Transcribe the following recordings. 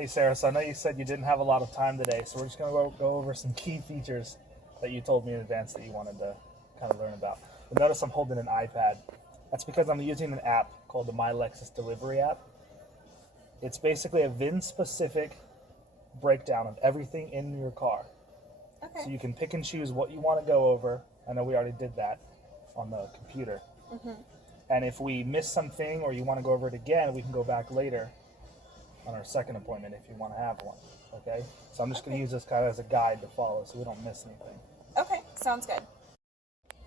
Hey Sarah, so I know you said you didn't have a lot of time today, so we're just going to go over some key features that you told me in advance that you wanted to kind of learn about. You'll notice I'm holding an iPad. That's because I'm using an app called the My Lexus Delivery app. It's basically a VIN-specific breakdown of everything in your car. Okay. So you can pick and choose what you want to go over. I know we already did that on the computer. Mm-hmm. And if we miss something or you want to go over it again, we can go back later on our second appointment if you want to have one. Okay? So I'm just going to use this kind of as a guide to follow so we don't miss anything. Okay, sounds good.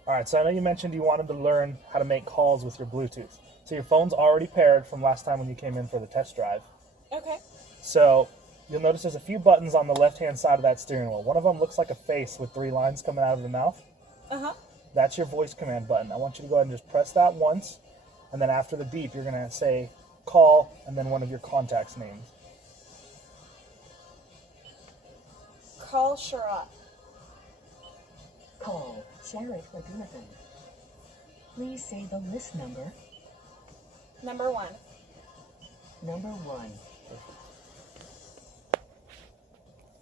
All right, so I know you mentioned you wanted to learn how to make calls with your Bluetooth. So your phone's already paired from last time when you came in for the test drive. Okay. So you'll notice there's a few buttons on the left-hand side of that steering wheel. One of them looks like a face with 3 lines coming out of the mouth. Uh-huh. That's your voice command button. I want you to go ahead and just press that once, and then after the beep, you're going to say call and then one of your contacts' names. Call Shara. Call Sarah McGuffin. Please say the list number. Number 1. Number 1.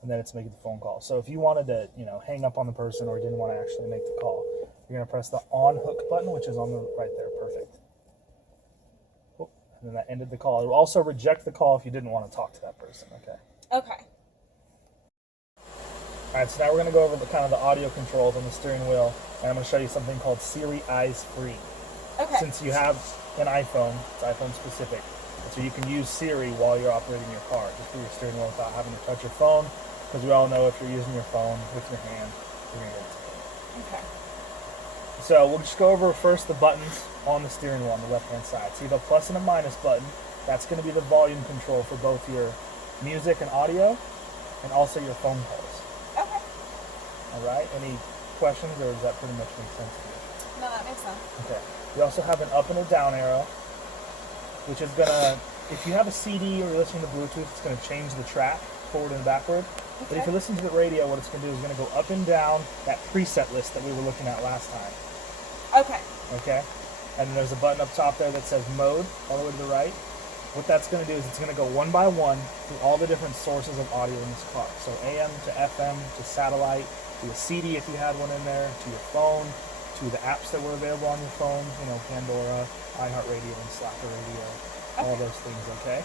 And then it's making the phone call. So if you wanted to, hang up on the person or you didn't want to actually make the call, you're going to press the on hook button, which is on the right there. Perfect. And then that ended the call. It will also reject the call if you didn't want to talk to that person. Okay. Okay. All right, so now we're going to go over the kind of the audio controls on the steering wheel, and I'm going to show you something called Siri Eyes Free. Okay. Since you have an iPhone, it's iPhone specific, so you can use Siri while you're operating your car, just through your steering wheel without having to touch your phone, because we all know if you're using your phone with your hand, you're going to get it. Okay. So we'll just go over first the buttons on the steering wheel on the left-hand side. See the plus and a minus button, that's going to be the volume control for both your music and audio, and also your phone calls. Okay. All right. Any questions, or does that pretty much make sense to you? No, that makes sense. Okay. We also have an up and a down arrow, which is gonna, if you have a CD or you're listening to Bluetooth, it's gonna change the track forward and backward. Okay. But if you're listening to the radio, what it's gonna do is gonna go up and down that preset list that we were looking at last time. Okay. Okay. And then there's a button up top there that says mode all the way to the right. What that's going to do is it's going to go one by one through all the different sources of audio in this car. So AM to FM to satellite to a CD if you had one in there, to your phone, to the apps that were available on your phone, Pandora, iHeartRadio, and Slacker Radio, all those things, okay?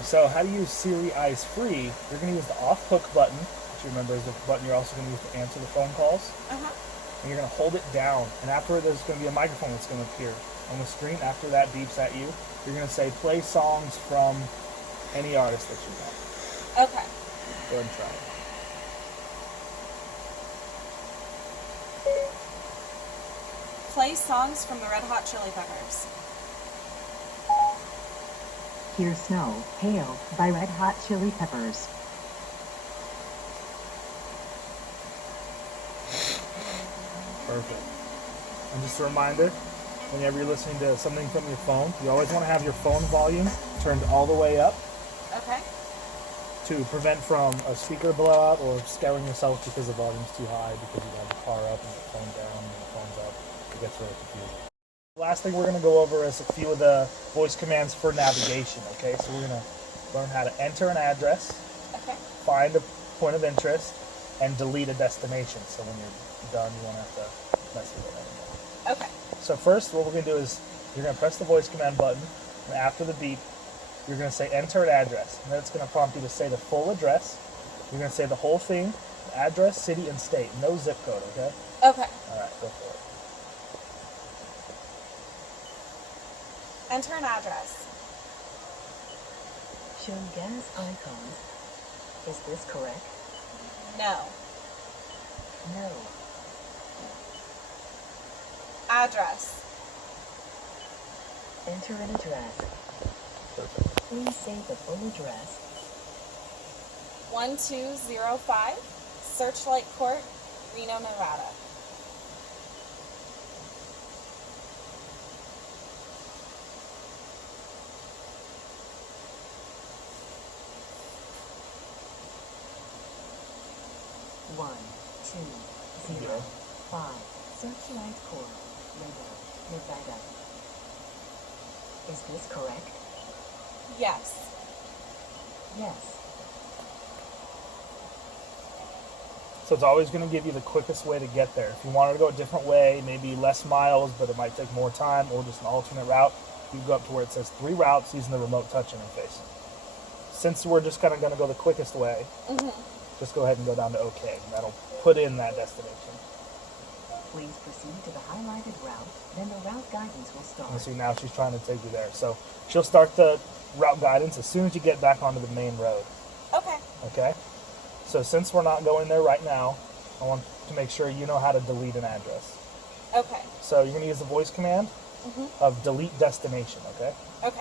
And so how to use Siri Eyes Free, you're going to use the off hook button, which you remember is the button you're also going to use to answer the phone calls. Uh-huh. And you're going to hold it down, and after there's going to be a microphone that's going to appear on the screen. After that beeps at you, you're going to say play songs from any artist that you know. Okay. Go ahead and try it. Play songs from the Red Hot Chili Peppers. Here's Snow, Hail by Red Hot Chili Peppers. Perfect. And just a reminder, whenever you're listening to something from your phone, you always want to have your phone volume turned all the way up Okay. to prevent from a speaker blowout or scaring yourself because the volume's too high because you have the car up and the phone down and the phone's up. It gets really confusing. The last thing we're going to go over is a few of the voice commands for navigation, okay? So we're going to learn how to enter an address, Okay. find a point of interest, and delete a destination. So when you're done, you won't have to mess with it anymore. Okay. So first, what we're going to do is you're going to press the voice command button, and after the beep, you're going to say enter an address. And then it's going to prompt you to say the full address. You're going to say the whole thing, the address, city, and state. No zip code, okay? Okay. All right, go for it. Enter an address. Show gas icons. Is this correct? No. No. Address. Enter an address. Perfect. Please say the full address. 1205 Searchlight Court, Reno, Nevada. One, 2, 0, 5 Searchlight Court, Reno, Nevada. Is this correct? Yes. Yes. So it's always going to give you the quickest way to get there. If you wanted to go a different way, maybe less miles, but it might take more time, or just an alternate route, you go up to where it says 3 routes using the remote touch interface. Since we're just kind of going to go the quickest way, just go ahead and go down to OK. And that'll put in that destination. Please proceed to the highlighted route, then the route guidance will start. And see, now she's trying to take you there. So she'll start the route guidance as soon as you get back onto the main road. Okay. Okay? So since we're not going there right now, I want to make sure you know how to delete an address. Okay. So you're going to use the voice command of delete destination, okay? Okay.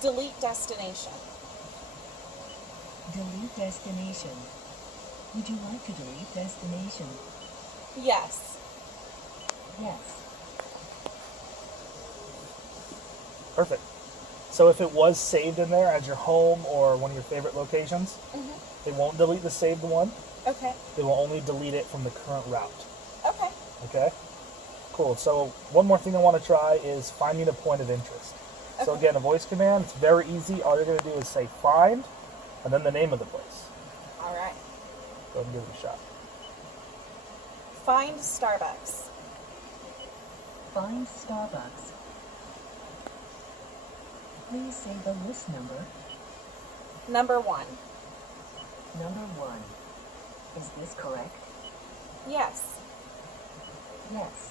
Delete destination. Delete destination. Would you like to delete destination? Yes. Yes. Perfect. So if it was saved in there as your home or one of your favorite locations, it won't delete the saved one. Okay. It will only delete it from the current route. Okay. Okay? Cool. So one more thing I want to try is finding a point of interest. So Okay. again, a voice command, it's very easy. All you're going to do is say find, and then the name of the place. All right. Go ahead and give it a shot. Find Starbucks. Find Starbucks. Please say the list number. Number 1. Number 1. Is this correct? Yes. Yes.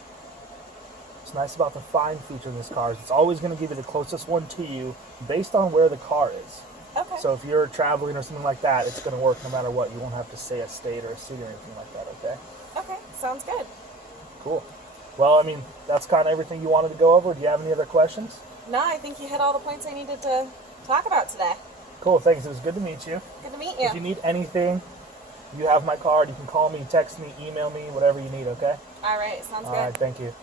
What's nice about the find feature in this car is it's always going to give you the closest one to you based on where the car is. Okay. So if you're traveling or something like that, it's going to work no matter what. You won't have to say a state or a city or anything like that, okay? Okay. Sounds good. Cool. Well, I mean, that's kind of everything you wanted to go over. Do you have any other questions? No, I think you hit all the points I needed to talk about today. Cool, thanks. It was good to meet you. Good to meet If you you. need anything, you have my card. You can call me, text me, email me, whatever you need, okay? All right. Sounds All good. right, thank you.